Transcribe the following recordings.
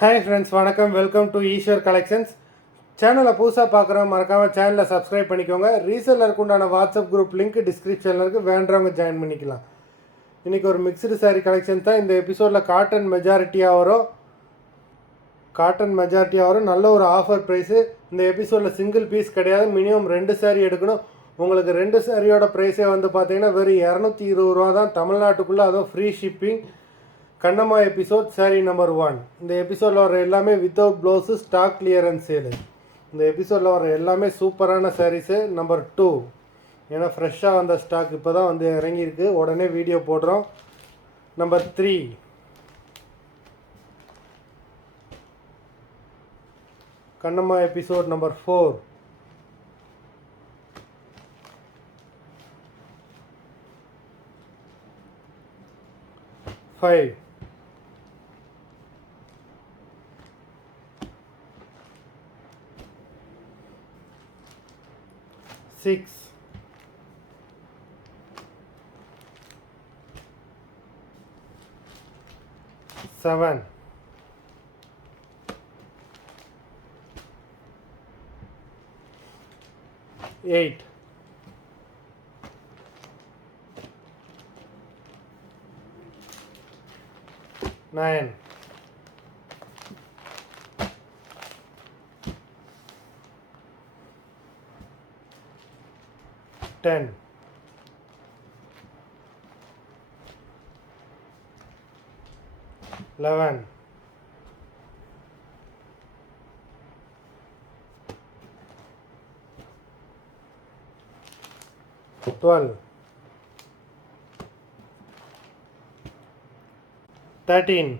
Hi friends, வணக்கம். Welcome to Eswar collections. சேனலை புதுசாக பார்க்குறோம், மறக்காமல் சேனலை சப்ஸ்கிரைப் பண்ணிக்கோங்க. ரீசெல்லருக்கு உண்டான வாட்ஸ்அப் குரூப் லிங்க் டிஸ்கிரிப்ஷனில் இருக்குது, வேண்டவங்க ஜாயின் பண்ணிக்கலாம். இன்றைக்கி ஒரு மிக்சடு சாரீ கலெக்ஷன் தான். இந்த எபிசோடில் காட்டன் மெஜாரிட்டியாக வரும். நல்ல ஒரு ஆஃபர் ப்ரைஸு. இந்த எபிசோடில் சிங்கிள் பீஸ் கிடையாது, மினிமம் 2 சாரீ எடுக்கணும். உங்களுக்கு 2 சாரியோட ப்ரைஸே வந்து பார்த்தீங்கன்னா வெறும் 220 ரூபா தான் தமிழ்நாட்டுக்குள்ளே, அதுவும் free shipping. Kannamma episode sari number 1. இந்த எபிசோடில் வர எல்லாமே வித்தவுட் ப்ளவுஸு, ஸ்டாக் கிளியரன்ஸ் சேலு. இந்த எபிசோடில் வர எல்லாமே சூப்பரான சாரீஸு. நம்பர் 2, ஏன்னா ஃப்ரெஷ்ஷாக வந்த ஸ்டாக் இப்போ தான் வந்து இறங்கியிருக்கு, உடனே வீடியோ போடுறோம். Number 3, Kannamma episode number 4. 5, 6, 7, 8, 9, 10, 11, 12, 13,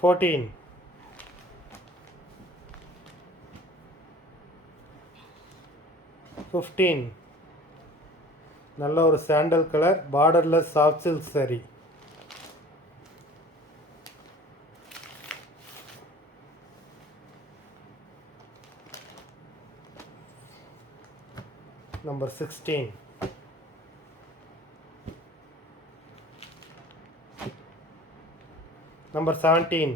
14, 15. நல்ல ஒரு sandal colour borderless soft silk sorry. Number 16, number 17,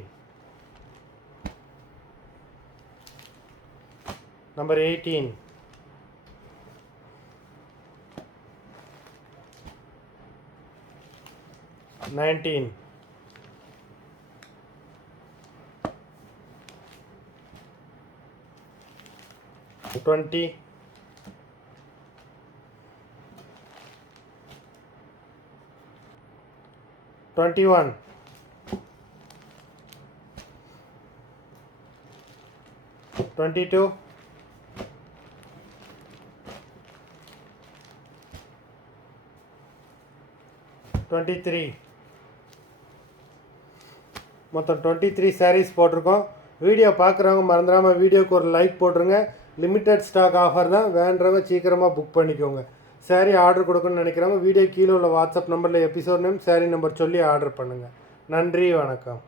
number 18, $19, 20, 21, 22, 23. மொத்தம் 23 சாரீஸ் போட்டிருக்கோம். வீடியோ பார்க்குறவங்க மறந்துடாமல் வீடியோக்கு ஒரு லைக் போட்டுருங்க. லிமிட்டட் ஸ்டாக் ஆஃபர் தான், வேண்டவங்க சீக்கிரமாக புக் பண்ணிக்கோங்க. சாரீ ஆர்டர் கொடுக்கணும்னு நினைக்கிறவங்க வீடியோ கீழே உள்ள வாட்ஸ்அப் நம்பரில் எபிசோட் நேம், சாரீ நம்பர் சொல்லி ஆர்டர் பண்ணுங்கள். நன்றி, வணக்கம்.